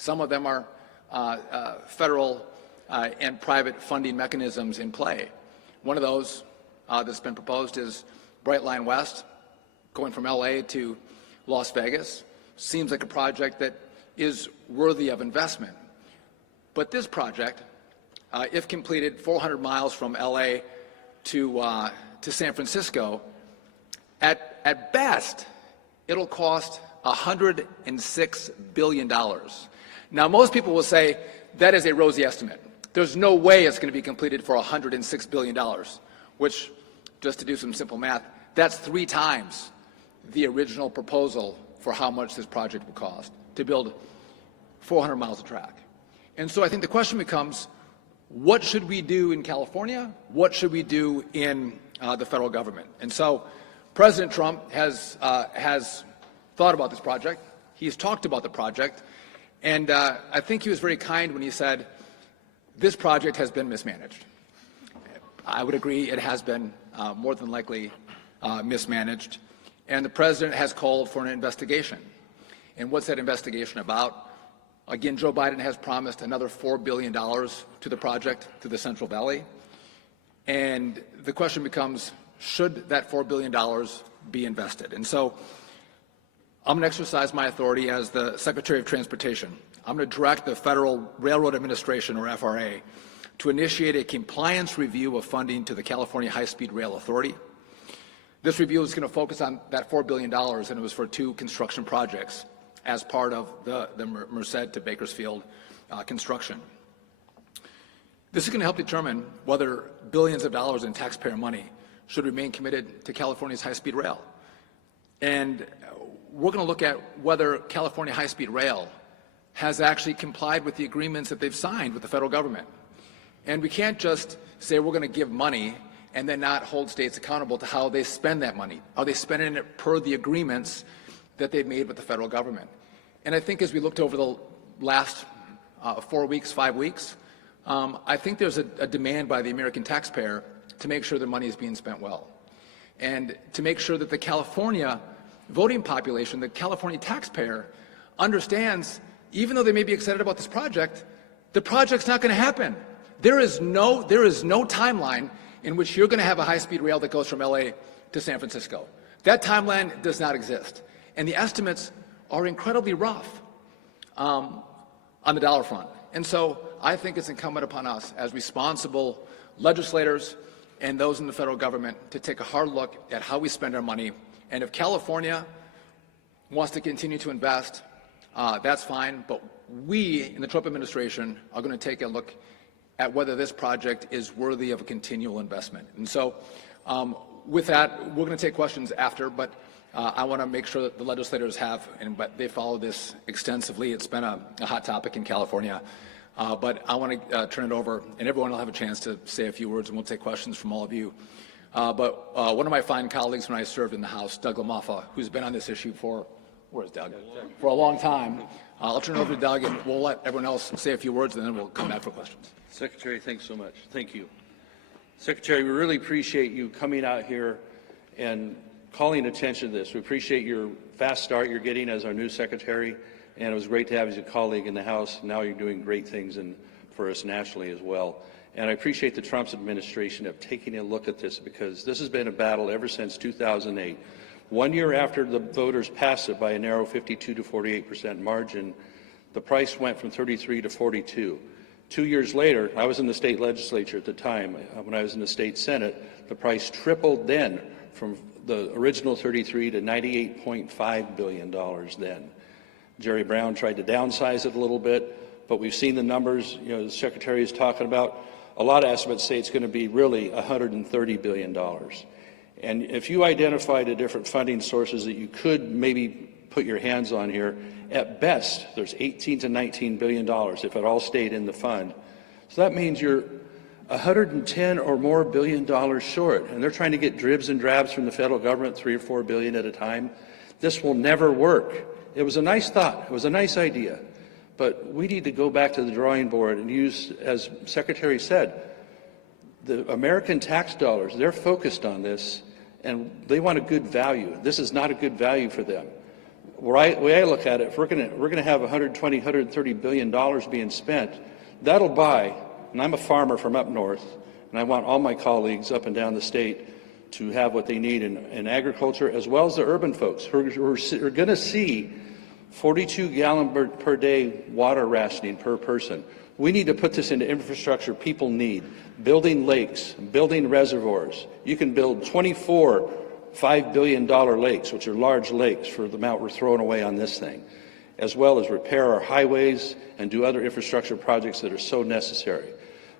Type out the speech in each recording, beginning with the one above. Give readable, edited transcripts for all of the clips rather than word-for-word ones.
Some of them are federal and private funding mechanisms in play. One of those that's been proposed is Bright Line West, going from LA to Las Vegas. Seems like a project that is worthy of investment. But this project, if completed 400 miles from LA to San Francisco, at best, it'll cost $106 billion. Now, most people will say that is a rosy estimate. There's no way it's going to be completed for $106 billion, which, just to do some simple math, that's 3 times the original proposal for how much this project would cost to build 400 miles of track. And so I think the question becomes, what should we do in California? What should we do in the federal government? And so President Trump has thought about this project. He's talked about the project. And I think he was very kind when he said, this project has been mismanaged. I would agree it has been more than likely mismanaged. And the president has called for an investigation. And what's that investigation about? Again, Joe Biden has promised another $4 billion to the project, to the Central Valley. And the question becomes, should that $4 billion be invested? And so I'm going to exercise my authority as the Secretary of Transportation. I'm going to direct the Federal Railroad Administration, or FRA, to initiate a compliance review of funding to the California High-Speed Rail Authority. This review is going to focus on that $4 billion, and it was for 2 construction projects as part of the Merced to Bakersfield construction. This is going to help determine whether billions of dollars in taxpayer money should remain committed to California's high-speed rail. And we're going to look at whether California high-speed rail has actually complied with the agreements that they've signed with the federal government. And we can't just say we're going to give money and then not hold states accountable to how they spend that money. Are they spending it per the agreements that they've made with the federal government? And I think as we looked over the last 4 weeks, 5 weeks, I think there's a demand by the American taxpayer to make sure the money is being spent well, and to make sure that the California voting population, the California taxpayer, understands, even though they may be excited about this project, the project's not going to happen. There is no timeline in which you're going to have a high-speed rail that goes from LA to San Francisco. That timeline does not exist. And the estimates are incredibly rough on the dollar front. And so I think it's incumbent upon us as responsible legislators and those in the federal government to take a hard look at how we spend our money. And if California wants to continue to invest, that's fine. But we in the Trump administration are going to take a look at whether this project is worthy of a continual investment. And so with that, we're going to take questions after, but I want to make sure that the legislators have, but they follow this extensively. It's been a hot topic in California. But I want to turn it over, and everyone will have a chance to say a few words, and we'll take questions from all of you. But one of my fine colleagues when I served in the House, Doug LaMaffa, who's been on this issue for, where's Doug? For a long time. I'll turn it over to Doug, and we'll let everyone else say a few words, and then we'll come back for questions. Secretary, thanks so much. Thank you. Secretary, we really appreciate you coming out here and calling attention to this. We appreciate your fast start you're getting as our new secretary, and it was great to have you as a colleague in the House. Now you're doing great things for us nationally as well. And I appreciate the Trump administration of taking a look at this, because this has been a battle ever since 2008. 1 year after the voters passed it by a narrow 52 to 48% margin, the price went from 33 to 42. 2 years later, I was in the state legislature at the time. When I was in the state Senate, the price tripled then from the original 33 to $98.5 billion then. Jerry Brown tried to downsize it a little bit, but we've seen the numbers, the Secretary is talking about. A lot of estimates say it's going to be really $130 billion. And if you identify the different funding sources that you could maybe put your hands on here, at best, there's $18 to $19 billion if it all stayed in the fund. So that means you're $110 or more billion dollars short, and they're trying to get dribs and drabs from the federal government, $3 or $4 billion at a time. This will never work. It was a nice thought. It was a nice idea. But we need to go back to the drawing board and use, as Secretary said, the American tax dollars, they're focused on this, and they want a good value. This is not a good value for them. way I look at it, if we're going to have $120, $130 billion being spent, that'll buy, and I'm a farmer from up north, and I want all my colleagues up and down the state to have what they need in agriculture, as well as the urban folks who are going to see 42 gallon per day water rationing per person. We need to put this into infrastructure people need. Building lakes, building reservoirs. You can build 24 $5 billion lakes, which are large lakes for the amount we're throwing away on this thing, as well as repair our highways and do other infrastructure projects that are so necessary.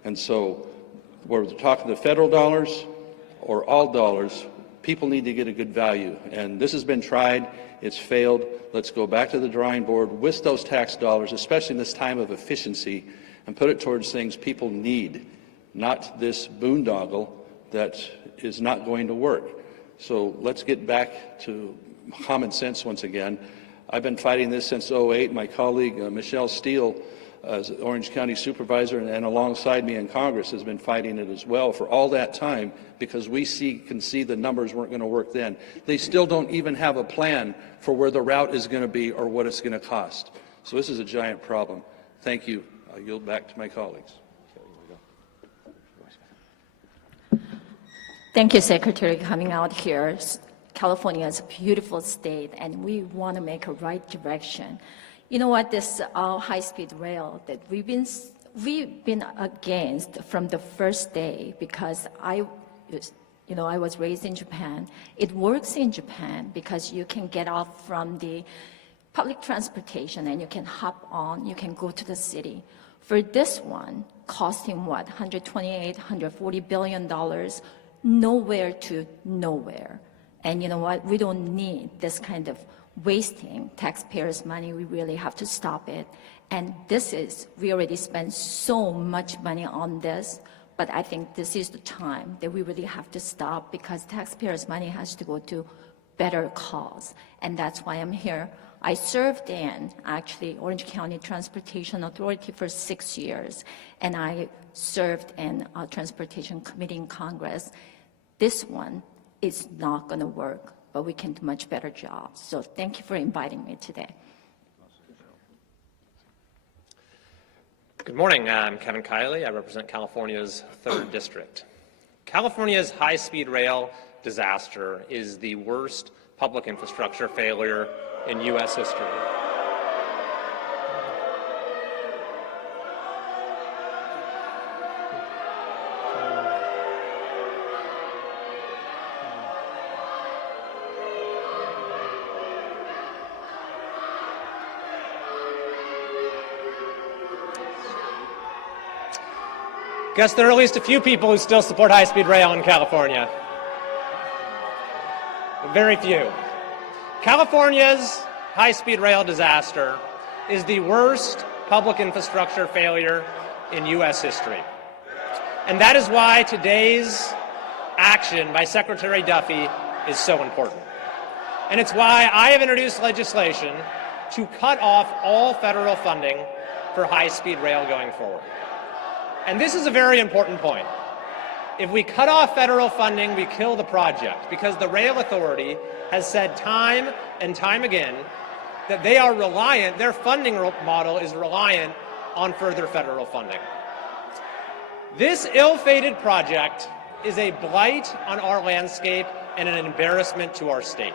And so, whether we're talking the federal dollars or all dollars, people need to get a good value. And this has been tried, it's failed. Let's go back to the drawing board with those tax dollars, especially in this time of efficiency, and put it towards things people need, not this boondoggle that is not going to work. So let's get back to common sense once again. I've been fighting this since '08. My colleague, Michelle Steele, as Orange County Supervisor and alongside me in Congress, has been fighting it as well for all that time because we can see the numbers weren't going to work then. They still don't even have a plan for where the route is going to be or what it's going to cost. So this is a giant problem. Thank you. I'll yield back to my colleagues. Thank you, Secretary, coming out here. California is a beautiful state, and we want to make a right direction. You know what? This high-speed rail that we've been against from the first day because I was raised in Japan. It works in Japan because you can get off from the public transportation and you can hop on. You can go to the city. For this one, costing what? $128, $140 billion. Nowhere to nowhere. And you know what? We don't need this kind of wasting taxpayers' money. We really have to stop it. And we already spent so much money on this, but I think this is the time that we really have to stop because taxpayers' money has to go to better cause. And that's why I'm here. I served in, actually, Orange County Transportation Authority for 6 years, and I served in a Transportation Committee in Congress. This one is not going to work, but we can do much better job. So thank you for inviting me today. Good morning. I'm Kevin Kiley. I represent California's 3rd District. California's high-speed rail disaster is the worst public infrastructure failure in U.S. history. Guess there are at least a few people who still support high-speed rail in California. Very few. California's high-speed rail disaster is the worst public infrastructure failure in U.S. history. And that is why today's action by Secretary Duffy is so important. And it's why I have introduced legislation to cut off all federal funding for high-speed rail going forward. And this is a very important point. If we cut off federal funding, we kill the project, because the Rail Authority has said time and time again that they are reliant, their funding model is reliant on further federal funding. This ill-fated project is a blight on our landscape and an embarrassment to our state.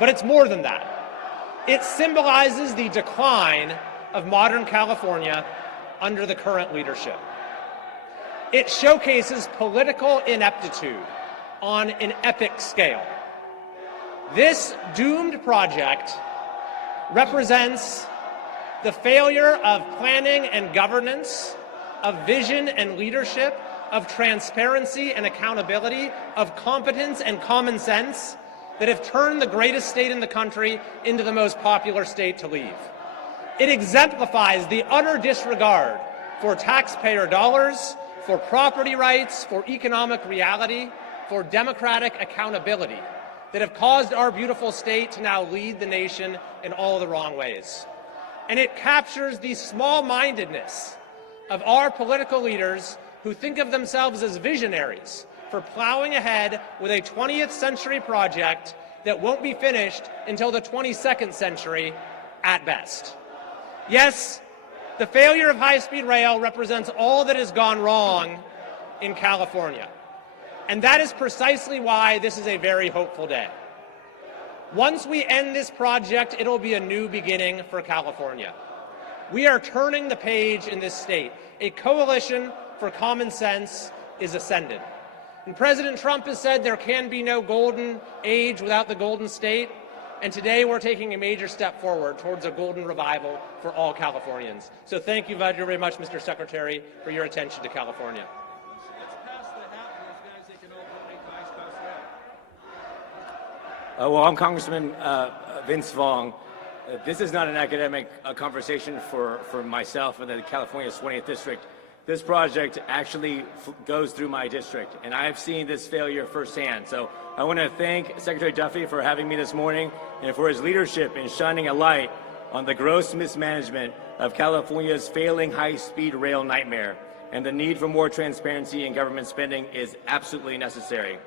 But it's more than that. It symbolizes the decline of modern California under the current leadership. It showcases political ineptitude on an epic scale. This doomed project represents the failure of planning and governance, of vision and leadership, of transparency and accountability, of competence and common sense that have turned the greatest state in the country into the most popular state to leave. It exemplifies the utter disregard for taxpayer dollars, for property rights, for economic reality, for democratic accountability that have caused our beautiful state to now lead the nation in all the wrong ways. And it captures the small-mindedness of our political leaders who think of themselves as visionaries for plowing ahead with a 20th century project that won't be finished until the 22nd century at best. Yes, the failure of high-speed rail represents all that has gone wrong in California. And that is precisely why this is a very hopeful day. Once we end this project, it'll be a new beginning for California. We are turning the page in this state. A coalition for common sense is ascended. And President Trump has said there can be no golden age without the golden state. And today we're taking a major step forward towards a golden revival for all Californians. So thank you very much, Mr. Secretary, for your attention to California. Well, I'm Congressman Vince Vaughn. This is not an academic conversation for myself and the California's 20th District. This project actually goes through my district, and I've seen this failure firsthand. So I want to thank Secretary Duffy for having me this morning and for his leadership in shining a light on the gross mismanagement of California's failing high-speed rail nightmare. And the need for more transparency in government spending is absolutely necessary.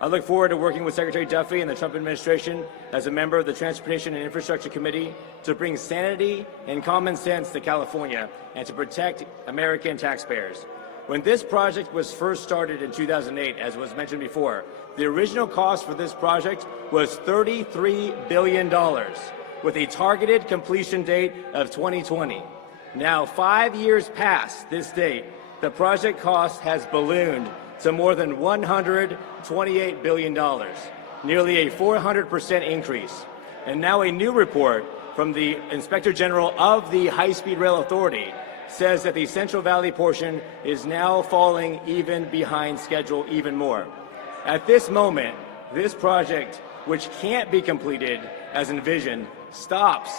I look forward to working with Secretary Duffy and the Trump administration as a member of the Transportation and Infrastructure Committee to bring sanity and common sense to California and to protect American taxpayers. When this project was first started in 2008, as was mentioned before, the original cost for this project was $33 billion, with a targeted completion date of 2020. Now, 5 years past this date, the project cost has ballooned to more than $128 billion, nearly a 400% increase. And now a new report from the Inspector General of the High-Speed Rail Authority says that the Central Valley portion is now falling even behind schedule even more. At this moment, this project, which can't be completed as envisioned, stops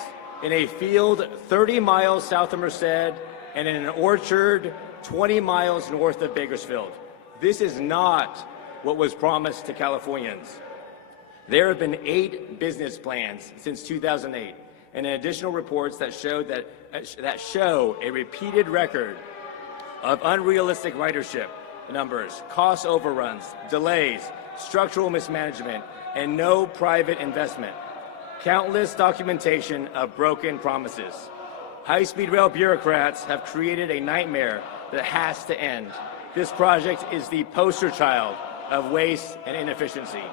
in a field 30 miles south of Merced and in an orchard 20 miles north of Bakersfield. This is not what was promised to Californians. There have been 8 business plans since 2008, and additional reports that show a repeated record of unrealistic ridership numbers, cost overruns, delays, structural mismanagement, and no private investment. Countless documentation of broken promises. High-speed rail bureaucrats have created a nightmare that has to end. This project is the poster child of waste and inefficiency.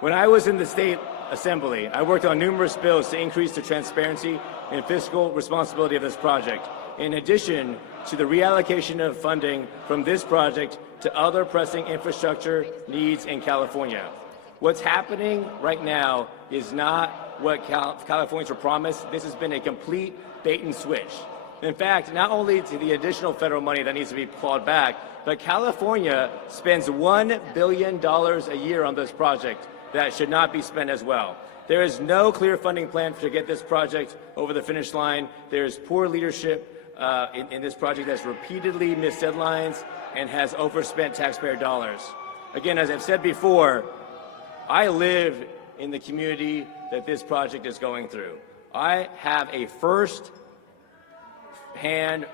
When I was in the State Assembly, I worked on numerous bills to increase the transparency and fiscal responsibility of this project, in addition to the reallocation of funding from this project to other pressing infrastructure needs in California. What's happening right now is not what Californians were promised. This has been a complete bait and switch. In fact, not only to the additional federal money that needs to be clawed back, but California spends $1 billion a year on this project that should not be spent as well. There is no clear funding plan to get this project over the finish line. There is poor leadership in this project that's repeatedly missed deadlines and has overspent taxpayer dollars. Again, as I've said before, I live in the community that this project is going through. I have a first-hand,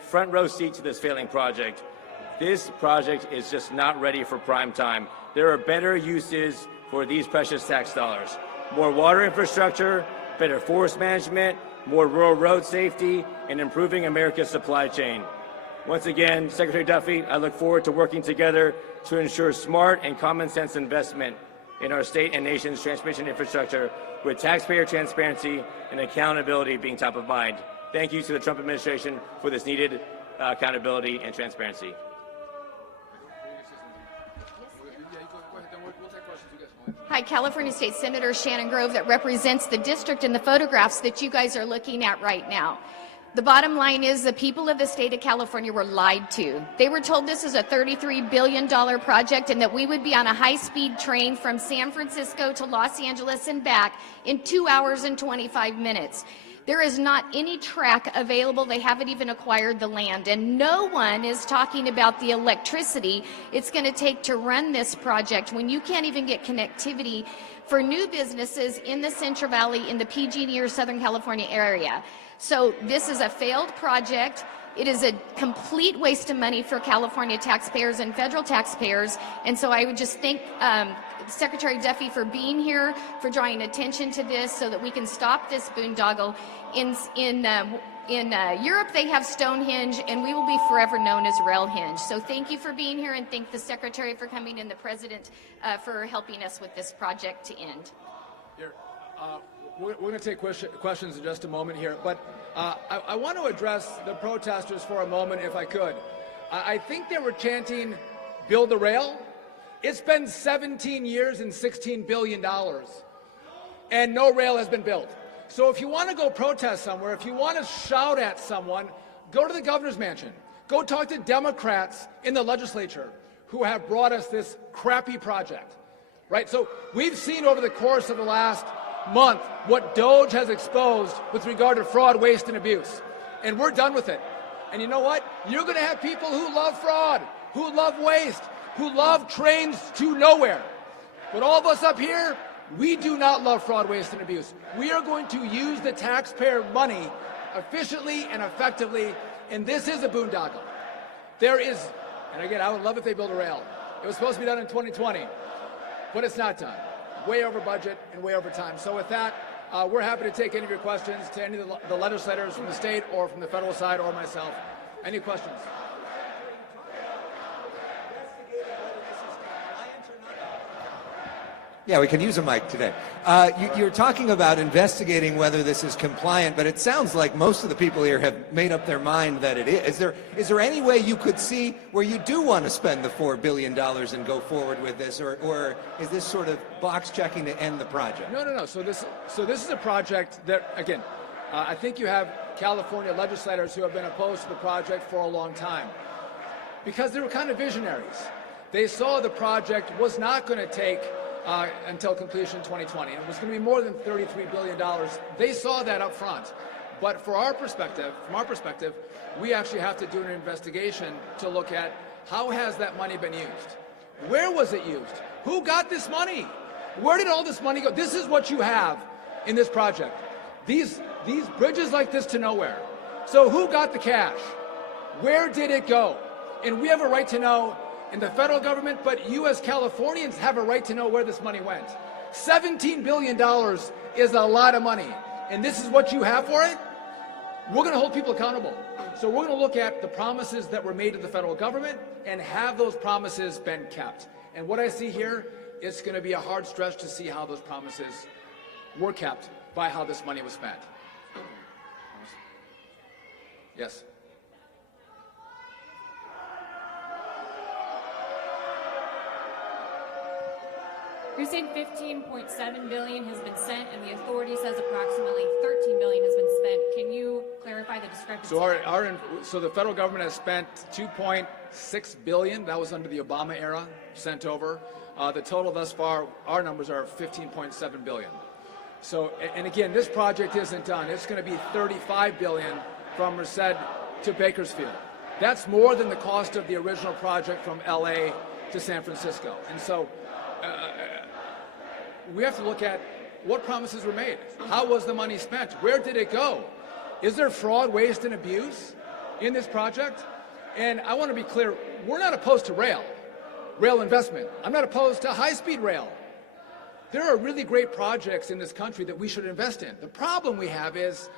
front-row seat to this failing project. This project is just not ready for prime time. There are better uses for these precious tax dollars. More water infrastructure, better forest management, more rural road safety, and improving America's supply chain. Once again, Secretary Duffy, I look forward to working together to ensure smart and common sense investment in our state and nation's transportation infrastructure, with taxpayer transparency and accountability being top of mind. Thank you to the Trump administration for this needed accountability and transparency. Hi, California State Senator Shannon Grove that represents the district in the photographs that you guys are looking at right now. The bottom line is the people of the state of California were lied to. They were told this is a $33 billion project and that we would be on a high-speed train from San Francisco to Los Angeles and back in 2 hours and 25 minutes. There is not any track available. They haven't even acquired the land. And no one is talking about the electricity it's going to take to run this project when you can't even get connectivity for new businesses in the Central Valley, in the PG&E or Southern California area. So this is a failed project. It is a complete waste of money for California taxpayers and federal taxpayers. And so I would just thank Secretary Duffy for being here, for drawing attention to this so that we can stop this boondoggle. In Europe, they have Stonehenge, and we will be forever known as Railhenge. So thank you for being here, and thank the Secretary for coming and the President for helping us with this project to end. Here, we're going to take questions in just a moment here, but I want to address the protesters for a moment, if I could. I think they were chanting, "Build the rail." It's been 17 years and $16 billion, and no rail has been built. So if you want to go protest somewhere, if you want to shout at someone, go to the governor's mansion. Go talk to Democrats in the legislature who have brought us this crappy project, right? So we've seen over the course of the last month what DOGE has exposed with regard to fraud, waste, and abuse. And we're done with it. And you know what? You're going to have people who love fraud, who love waste, who love trains to nowhere. But all of us up here, we do not love fraud, waste, and abuse. We are going to use the taxpayer money efficiently and effectively, and this is a boondoggle. There is, and again, I would love if they build a rail. It was supposed to be done in 2020, but it's not done. Way over budget and way over time. So with that, we're happy to take any of your questions to any of the legislators from the state or from the federal side or myself. Any questions? Yeah, we can use a mic today. You're talking about investigating whether this is compliant, but it sounds like most of the people here have made up their mind that it is. Is there any way you could see where you do want to spend the $4 billion and go forward with this, or is this sort of box checking to end the project? No. So this is a project that, again, I think you have California legislators who have been opposed to the project for a long time because they were kind of visionaries. They saw the project was not going to take until completion in 2020. And it was going to be more than $33 billion. They saw that up front. But from our perspective, we actually have to do an investigation to look at how has that money been used? Where was it used? Who got this money? Where did all this money go? This is what you have in this project. These bridges like this to nowhere. So who got the cash? Where did it go? And we have a right to know in the federal government, but you as Californians have a right to know where this money went. $17 billion is a lot of money, and this is what you have for it? We're going to hold people accountable. So we're going to look at the promises that were made to the federal government and have those promises been kept. And what I see here, it's going to be a hard stretch to see how those promises were kept by how this money was spent. Yes. You're saying $15.7 billion has been sent, and the authority says approximately $13 billion has been spent. Can you clarify the discrepancy? So the federal government has spent $2.6 billion. That was under the Obama era, sent over. The total thus far, our numbers are $15.7 billion. So, and again, this project isn't done. It's going to be $35 billion from Merced to Bakersfield. That's more than the cost of the original project from LA to San Francisco. And so, we have to look at what promises were made. How was the money spent? Where did it go? Is there fraud, waste, and abuse in this project? And I want to be clear, we're not opposed to rail investment. I'm not opposed to high-speed rail. There are really great projects in this country that we should invest in. The problem we have is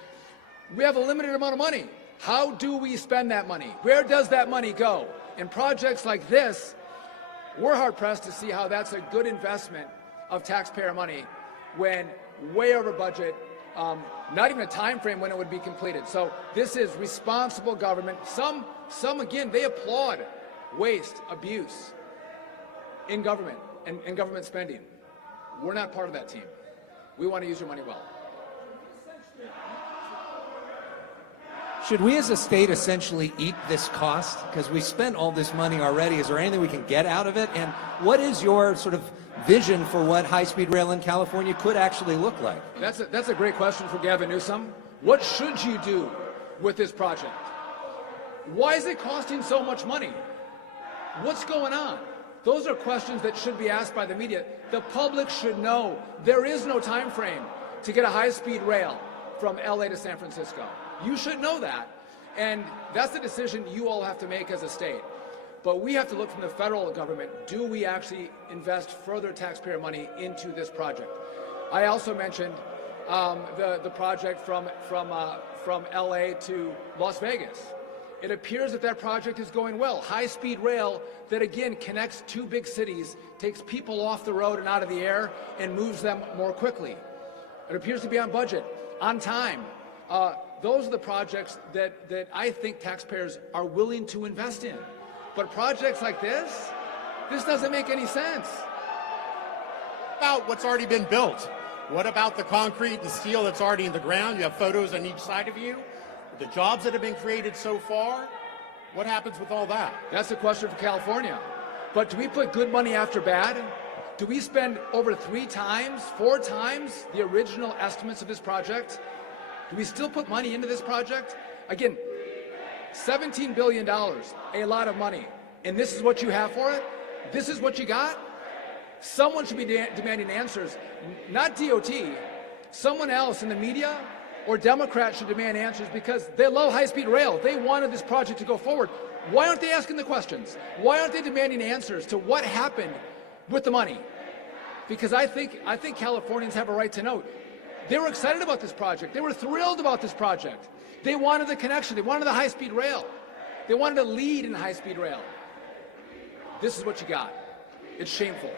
we have a limited amount of money. How do we spend that money? Where does that money go? In projects like this, we're hard-pressed to see how that's a good investment of taxpayer money when way over budget, not even a time frame when it would be completed. So this is responsible government. Some again, they applaud waste, abuse in government and government spending. We're not part of that team. We want to use your money well. Should we as a state essentially eat this cost? Because we spent all this money already. Is there anything we can get out of it? And what is your sort of vision for what high-speed rail in California could actually look like? That's a great question for Gavin Newsom. What should you do with this project? Why is it costing so much money? What's going on? Those are questions that should be asked by the media. The public should know there is no time frame to get a high-speed rail from LA to San Francisco. You should know that. And that's the decision you all have to make as a state. But we have to look from the federal government, do we actually invest further taxpayer money into this project? I also mentioned the project from LA to Las Vegas. It appears that that project is going well. High-speed rail that, again, connects two big cities, takes people off the road and out of the air, and moves them more quickly. It appears to be on budget, on time. Those are the projects that I think taxpayers are willing to invest in. But projects like this doesn't make any sense. About what's already been built? What about the concrete, the steel that's already in the ground? You have photos on each side of you. The jobs that have been created so far, what happens with all that? That's a question for California. But do we put good money after bad? Do we spend over 3 times, 4 times the original estimates of this project? Do we still put money into this project? Again, $17 billion, a lot of money. And this is what you have for it? This is what you got? Someone should be demanding answers, not DOT. Someone else in the media or Democrats should demand answers because they love high-speed rail. They wanted this project to go forward. Why aren't they asking the questions? Why aren't they demanding answers to what happened with the money? Because I think Californians have a right to know. They were excited about this project. They were thrilled about this project. They wanted the connection. They wanted the high-speed rail. They wanted to lead in high-speed rail. This is what you got. It's shameful.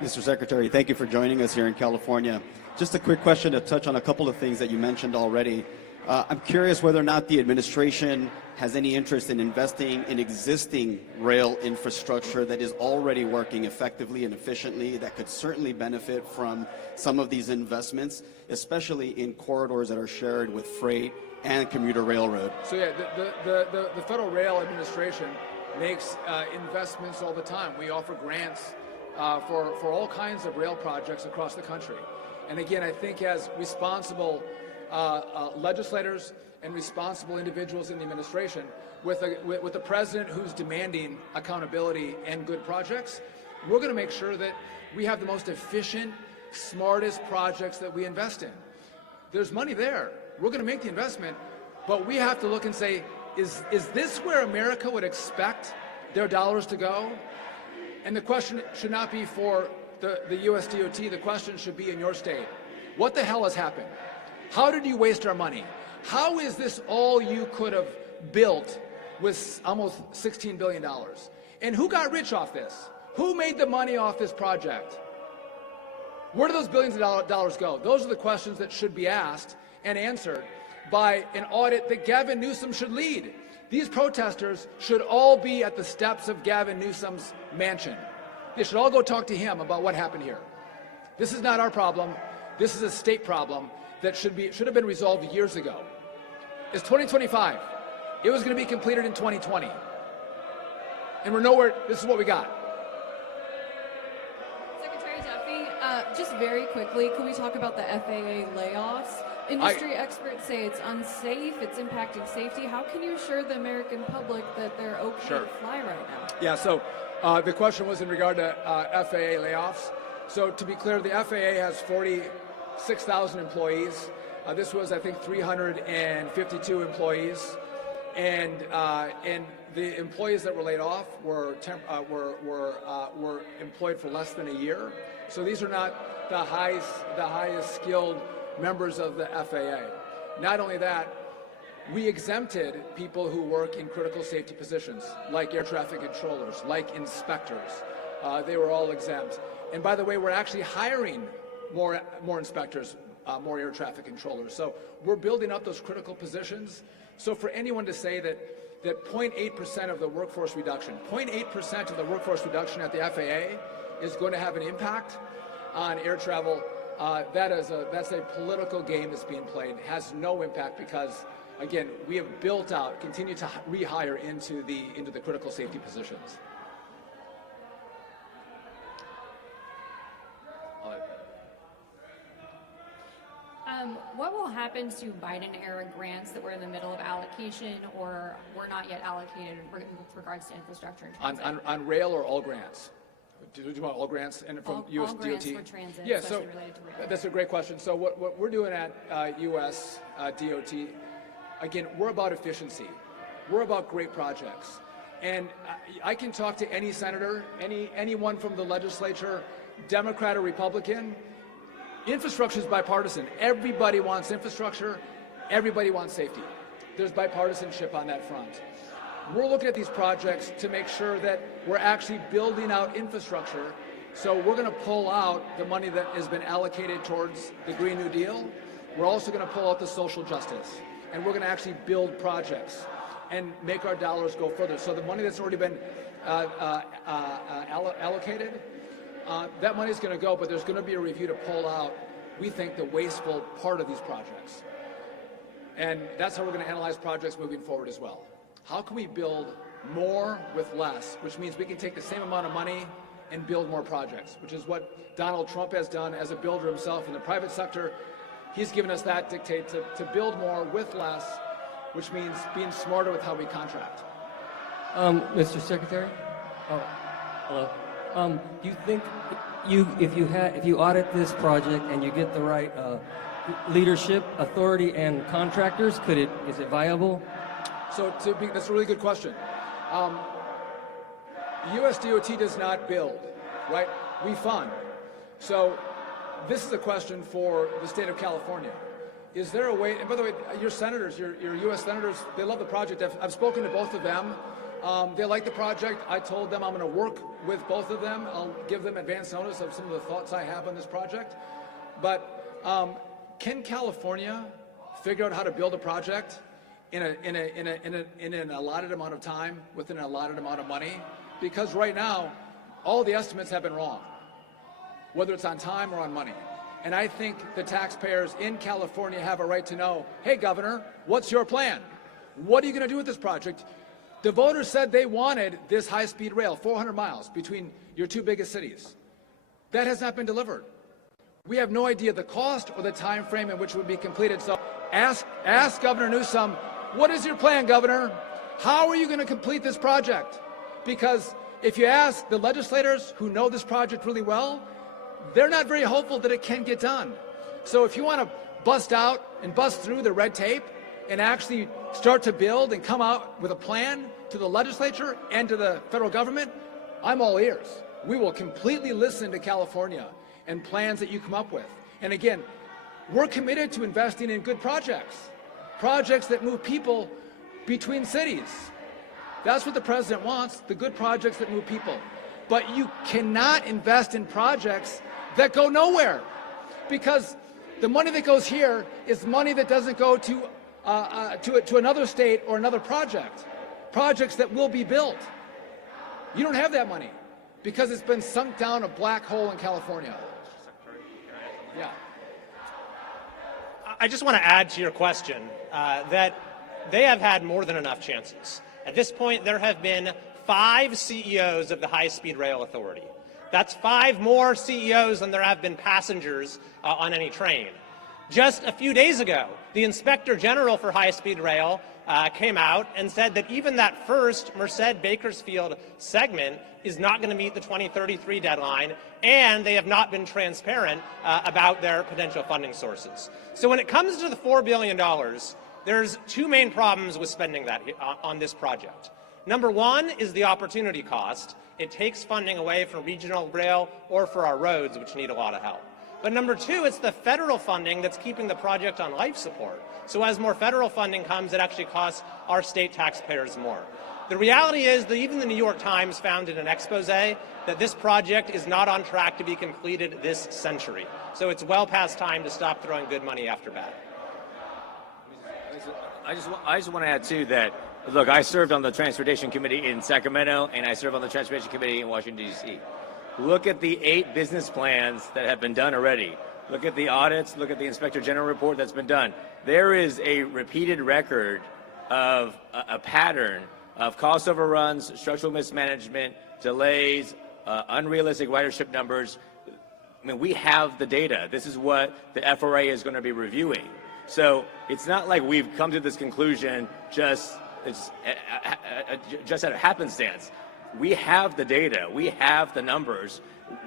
Mr. Secretary, thank you for joining us here in California. Just a quick question to touch on a couple of things that you mentioned already. I'm curious whether or not the administration has any interest in investing in existing rail infrastructure that is already working effectively and efficiently that could certainly benefit from some of these investments, especially in corridors that are shared with freight and commuter railroad. So yeah, the Federal Rail Administration makes investments all the time. We offer grants for all kinds of rail projects across the country. And again, I think as responsible legislators and responsible individuals in the administration, with the president who's demanding accountability and good projects, we're going to make sure that we have the most efficient, smartest projects that we invest in. There's money there. We're going to make the investment, but we have to look and say, is this where America would expect their dollars to go? And the question should not be for the U.S. DOT. The question should be in your state. What the hell has happened? How did you waste our money? How is this all you could have built with almost $16 billion? And who got rich off this? Who made the money off this project? Where do those billions of dollars go? Those are the questions that should be asked and answered by an audit that Gavin Newsom should lead. These protesters should all be at the steps of Gavin Newsom's mansion. They should all go talk to him about what happened here. This is not our problem. This is a state problem that should have been resolved years ago. It's 2025. It was going to be completed in 2020. And we're nowhere. This is what we got. Secretary Duffy, just very quickly, can we talk about the FAA layoffs? Industry experts say it's unsafe, it's impacting safety. How can you assure the American public that they're okay to fly right now? Yeah, so the question was in regard to FAA layoffs. So to be clear, the FAA has 46,000 employees. This was, I think, 352 employees. And the employees that were laid off were employed for less than a year. So these are not the highest skilled members of the FAA. Not only that, we exempted people who work in critical safety positions, like air traffic controllers, like inspectors. They were all exempt. And by the way, we're actually hiring more inspectors, more air traffic controllers. So we're building up those critical positions. So for anyone to say that 0.8% of the workforce reduction, 0.8% of the workforce reduction at the FAA is going to have an impact on air travel, that's a political game that's being played. It has no impact because, again, we have built out, continue to rehire into the critical safety positions. What will happen to Biden-era grants that were in the middle of allocation or were not yet allocated with regards to infrastructure and transit? On rail or all grants? Do you want all grants and from All US grants DOT? for transit, Yeah, so especially related to rail. that's a great question. So what we're doing at US DOT, again, we're about efficiency. We're about great projects. And I can talk to any senator, anyone from the legislature, Democrat or Republican. Infrastructure is bipartisan. Everybody wants infrastructure. Everybody wants safety. There's bipartisanship on that front. We're looking at these projects to make sure that we're actually building out infrastructure. So we're going to pull out the money that has been allocated towards the Green New Deal. We're also going to pull out the social justice. And we're going to actually build projects and make our dollars go further. So the money that's already been allocated, that money is going to go, but there's going to be a review to pull out, we think, the wasteful part of these projects. And that's how we're going to analyze projects moving forward as well. How can we build more with less, which means we can take the same amount of money and build more projects, which is what Donald Trump has done as a builder himself in the private sector. He's given us that dictate to build more with less, which means being smarter with how we contract. Mr. Secretary? Oh, hello. Do you think if you audit this project and you get the right leadership, authority, and contractors, is it viable? So that's a really good question. US DOT does not build, right? We fund. So this is a question for the state of California. Is there a way, and by the way, your senators, your US senators, they love the project. I've spoken to both of them. They like the project. I told them I'm going to work with both of them. I'll give them advance notice of some of the thoughts I have on this project. But can California figure out how to build a project in an allotted amount of time, within an allotted amount of money? Because right now, all the estimates have been wrong, whether it's on time or on money. And I think the taxpayers in California have a right to know, hey, Governor, what's your plan? What are you going to do with this project? The voters said they wanted this high-speed rail, 400 miles between your two biggest cities. That has not been delivered. We have no idea the cost or the time frame in which it would be completed. So ask Governor Newsom, what is your plan, Governor? How are you going to complete this project? Because if you ask the legislators who know this project really well, they're not very hopeful that it can get done. So if you want to bust out and bust through the red tape and actually start to build and come out with a plan to the legislature and to the federal government, I'm all ears. We will completely listen to California and plans that you come up with. And again, we're committed to investing in good projects that move people between cities. That's what the president wants, the good projects that move people. But you cannot invest in projects that go nowhere, because the money that goes here is money that doesn't go to another state or another projects that will be built. You don't have that money because it's been sunk down a black hole in California. Yeah. I just want to add to your question that they have had more than enough chances. At this point, there have been 5 CEOs of the High-Speed Rail Authority. That's 5 more CEOs than there have been passengers on any train. Just a few days ago, the Inspector General for High-Speed Rail came out and said that even that first Merced-Bakersfield segment is not going to meet the 2033 deadline, and they have not been transparent about their potential funding sources. So when it comes to the $4 billion, there's 2 main problems with spending that on this project. Number one is the opportunity cost. It takes funding away from regional rail or for our roads, which need a lot of help. But number 2, it's the federal funding that's keeping the project on life support. So as more federal funding comes, it actually costs our state taxpayers more. The reality is that even the New York Times found in an expose that this project is not on track to be completed this century. So it's well past time to stop throwing good money after bad. I just want to add, too, that, look, I served on the Transportation Committee in Sacramento, and I served on the Transportation Committee in Washington, D.C. Look at the 8 business plans that have been done already. Look at the audits. Look at the Inspector General report that's been done. There is a repeated record of a pattern of cost overruns, structural mismanagement, delays, unrealistic ridership numbers. I mean, we have the data. This is what the FRA is going to be reviewing. So it's not like we've come to this conclusion just out of happenstance. We have the data. We have the numbers.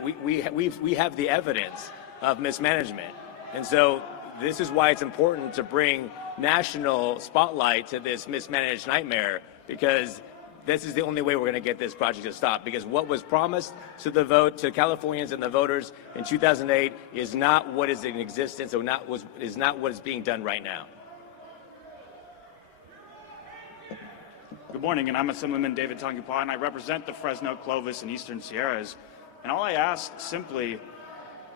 We have the evidence of mismanagement. And so this is why it's important to bring national spotlight to this mismanaged nightmare, because this is the only way we're going to get this project to stop. Because what was promised to Californians and the voters in 2008 is not what is in existence, or is not what is being done right now. Good morning, and I'm Assemblyman David Tongupa, and I represent the Fresno, Clovis, and Eastern Sierras. And all I ask simply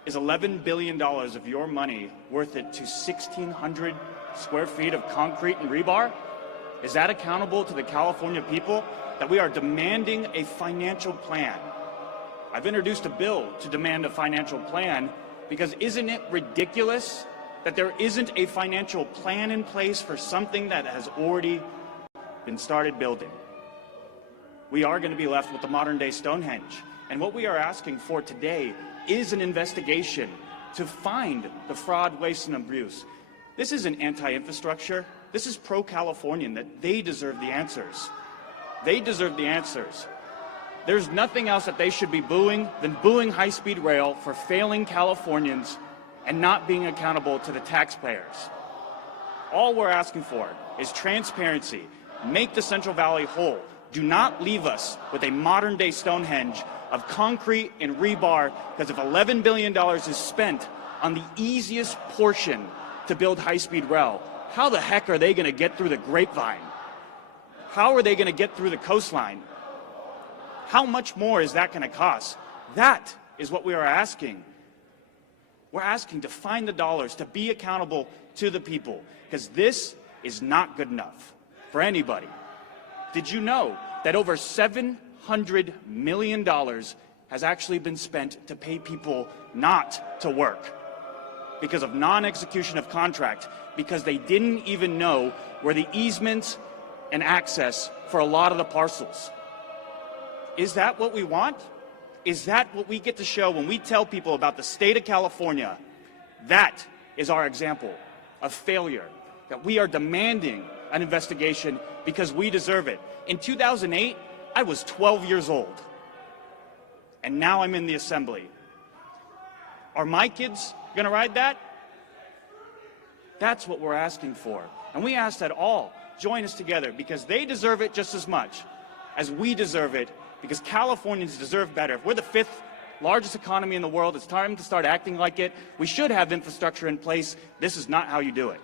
is $11 billion of your money worth it to 1,600 square feet of concrete and rebar? Is that accountable to the California people, that we are demanding a financial plan? I've introduced a bill to demand a financial plan because isn't it ridiculous that there isn't a financial plan in place for something that has already been started building? We are going to be left with the modern-day Stonehenge. And what we are asking for today is an investigation to find the fraud, waste, and abuse. This isn't anti-infrastructure. This is pro-Californian, that they deserve the answers. They deserve the answers. There's nothing else that they should be booing than booing high-speed rail for failing Californians and not being accountable to the taxpayers. All we're asking for is transparency. Make the Central Valley whole. Do not leave us with a modern-day Stonehenge of concrete and rebar, because if $11 billion is spent on the easiest portion to build high-speed rail, how the heck are they going to get through the Grapevine? How are they going to get through the coastline? How much more is that going to cost? That is what we are asking. We're asking to find the dollars, to be accountable to the people, because this is not good enough for anybody. Did you know that over $700 million has actually been spent to pay people not to work because of non-execution of contract, because they didn't even know where the easements and access for a lot of the parcels? Is that what we want? Is that what we get to show when we tell people about the state of California? That is our example of failure, that we are demanding an investigation because we deserve it. In 2008, I was 12 years old, and now I'm in the Assembly. Are my kids going to ride that? That's what we're asking for. And we ask that all join us together, because they deserve it just as much as we deserve it, because Californians deserve better. If we're the 5th largest economy in the world, it's time to start acting like it. We should have infrastructure in place. This is not how you do it.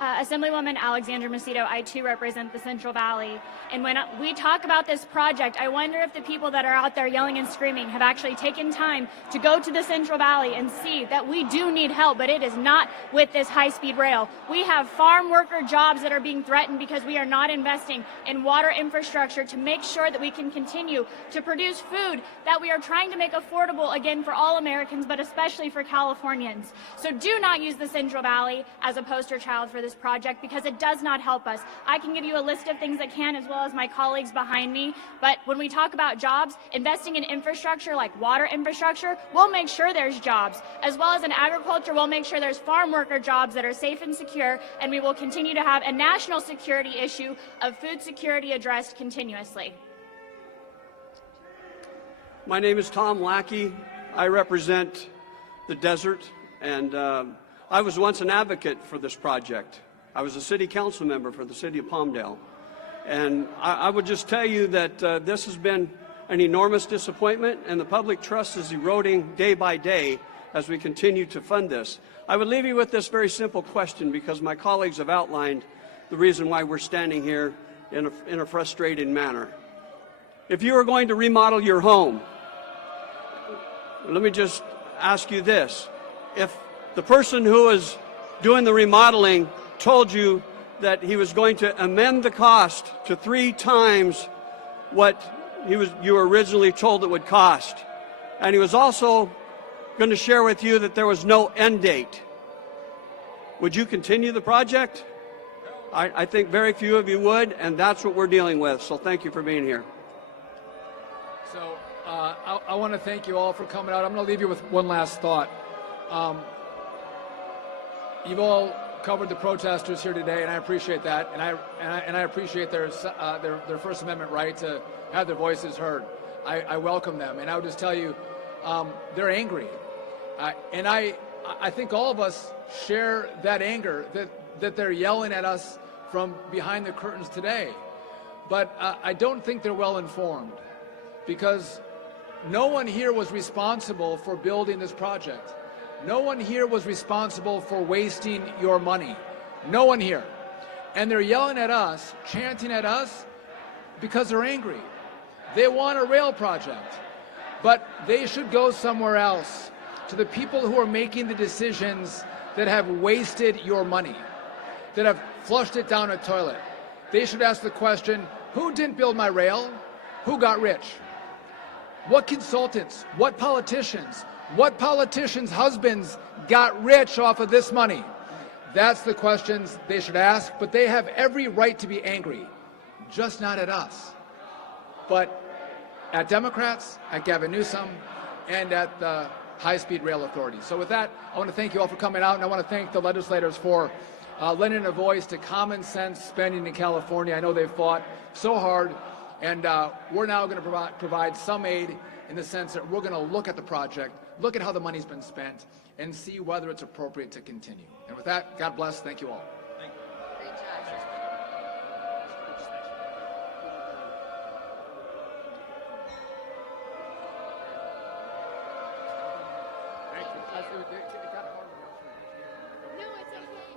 Assemblywoman Alexandra Macedo, I too represent the Central Valley. And when we talk about this project, I wonder if the people that are out there yelling and screaming have actually taken time to go to the Central Valley and see that we do need help, but it is not with this high-speed rail. We have farm worker jobs that are being threatened because we are not investing in water infrastructure to make sure that we can continue to produce food that we are trying to make affordable again for all Americans, but especially for Californians. So do not use the Central Valley as a poster child for this project, because it does not help us. I can give you a list of things that can, as well as my colleagues behind me, but when we talk about jobs, investing in infrastructure like water infrastructure, we'll make sure there's jobs. As well as in agriculture, we'll make sure there's farm worker jobs that are safe and secure, and we will continue to have a national security issue of food security addressed continuously. My name is Tom Lackey. I represent the desert, and I was once an advocate for this project. I was a city council member for the city of Palmdale. And I would just tell you that this has been an enormous disappointment, and the public trust is eroding day by day as we continue to fund this. I would leave you with this very simple question, because my colleagues have outlined the reason why we're standing here in a frustrated manner. If you are going to remodel your home, let me just ask you this. If the person who is doing the remodeling told you that he was going to amend the cost to 3 times what you were originally told it would cost, and he was also going to share with you that there was no end date, would you continue the project? I think very few of you would, and that's what we're dealing with. So thank you for being here. So I want to thank you all for coming out. I'm going to leave you with one last thought. You've all covered the protesters here today, and I appreciate that, and I appreciate their First Amendment right to have their voices heard. I welcome them, and I would just tell you, they're angry, and I think all of us share that anger that they're yelling at us from behind the curtains today. But I don't think they're well informed, because no one here was responsible for building this project. No one here was responsible for wasting your money. No one here. And they're yelling at us, chanting at us, because they're angry. They want a rail project, but they should go somewhere else, to the people who are making the decisions that have wasted your money, that have flushed it down a toilet. They should ask the question, who didn't build my rail? Who got rich? What consultants? What politicians? What politicians' husbands got rich off of this money? That's the questions they should ask, but they have every right to be angry, just not at us, but at Democrats, at Gavin Newsom, and at the High-Speed Rail Authority. So with that, I want to thank you all for coming out, and I want to thank the legislators for lending a voice to common sense spending in California. I know they've fought so hard, and we're now going to provide some aid in the sense that we're going to look at the project, look at how the money's been spent, and see whether it's appropriate to continue. And with that, God bless. Thank you all. Great job. Thank you. No, it's okay.